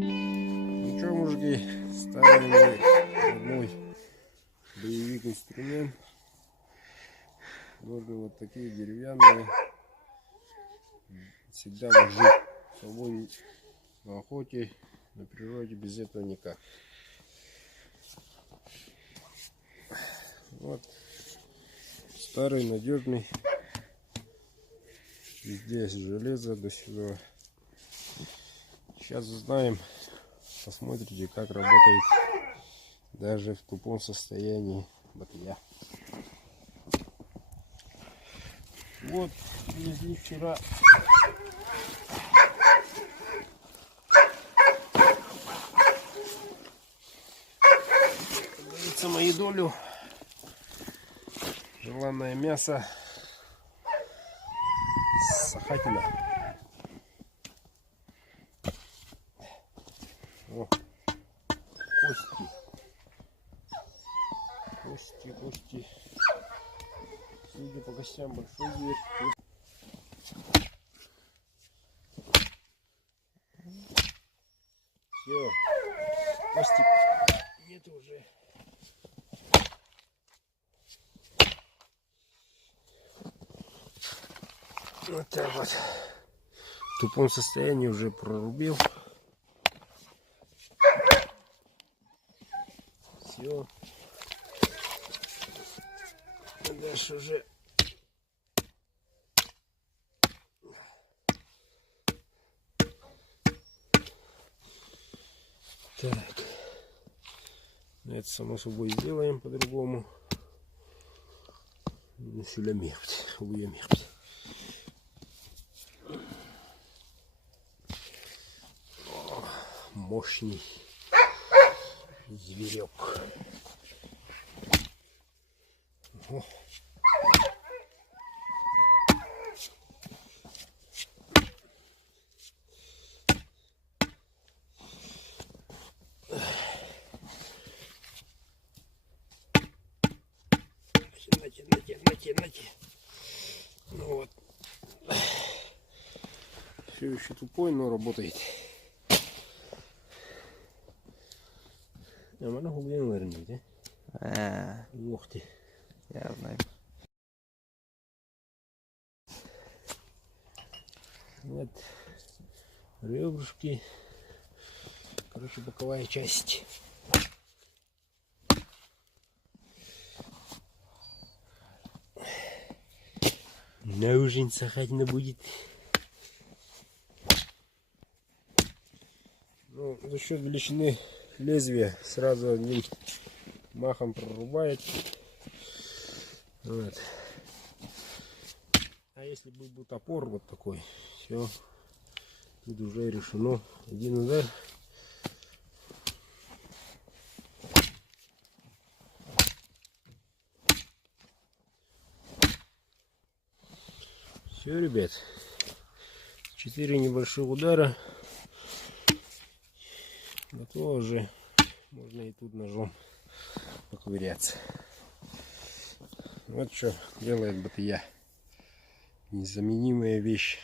Ну что, мужики, старый мой родной боевик инструмент. Ножны вот такие деревянные. Всегда нужны в свободе, на охоте, на природе, без этого никак. Вот старый, надежный. Здесь железо до сюда. Сейчас узнаем, посмотрите, как работает даже в тупом состоянии батарея. Вот, привезли вчера говорится, мою долю. Желанное мясо с Сахатина. О, кости. Судя по костям, большой зверь. Все, кости нет уже. Вот так вот. В тупом состоянии уже прорубил. Все. Дальше уже так. Это само собой сделаем по-другому. Мощный зверек. О. Нате. Ну вот. Все еще тупой, но работает. А mana hubungan вернуть, Ух ты. Я знаю. Вот ребрышки. Короче, боковая часть. Ножень Сахатина будет. Ну, за счет величины лезвия сразу одним махом прорубает. Вот. А если был топор вот такой, все, тут уже решено. Один удар. Все, ребят, 4 небольших удара. Готово уже. Можно и тут ножом поковыряться. Вот что делает батарея. Незаменимая вещь.